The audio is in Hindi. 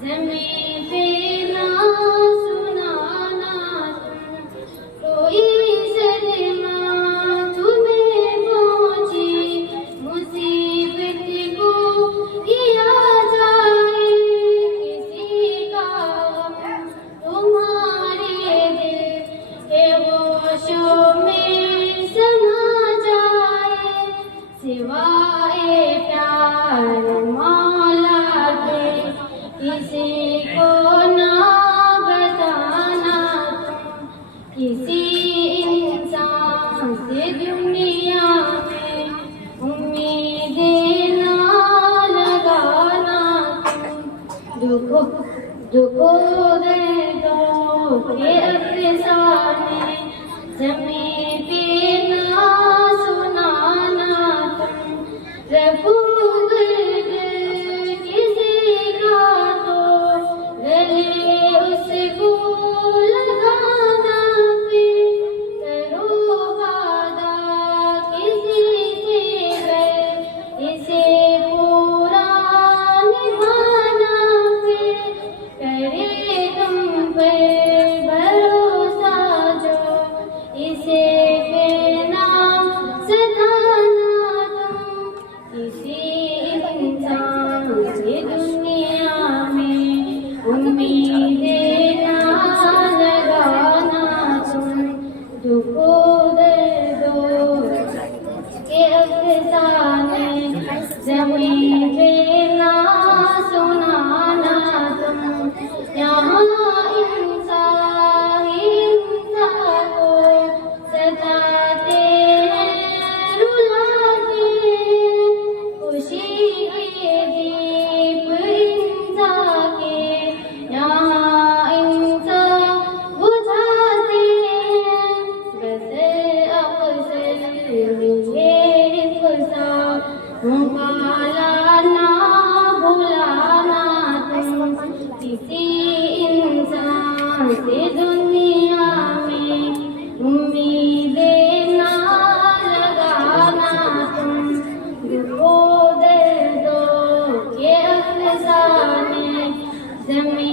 ज़मीं पे ना सुनाना कोई सदमा तुम्हें पहुंची मुसीबत को किया जाए किसी का गम तुम्हारे दिल के गोशों में समा जाए सिवाए प्यार मौला के किसी को ना बताना किसी इंसान से दुनिया में उम्मीदें ना लगाना दुखों दर्दों के अफसाने ज़मीं पे ना सुनाना रफू किसी का तो गले उसको लगाना फिर करो वादा किसी से गए इसे पूरा निभाना फिर करे तुम पर भरोसा जो इसे फिर ना सताना तुम किसी इंसान से दुनिया में उम्मीदें ना लगाना तुम दुखों दर्दों के अफसाने ज़मीं पे ना सुनाना तुम यहाँ इंसान को सताते हैं रुलाते खुशी के दीप इंसान के यहाँ इंसान बुझाते हैं बस अक्सर ये फसा मुकाला ना भुलाना तुम किसी इंसान से दुनिया में उम्मीदें ना लगाना तुम दुखों दर्दों के अफसाने ज़मीं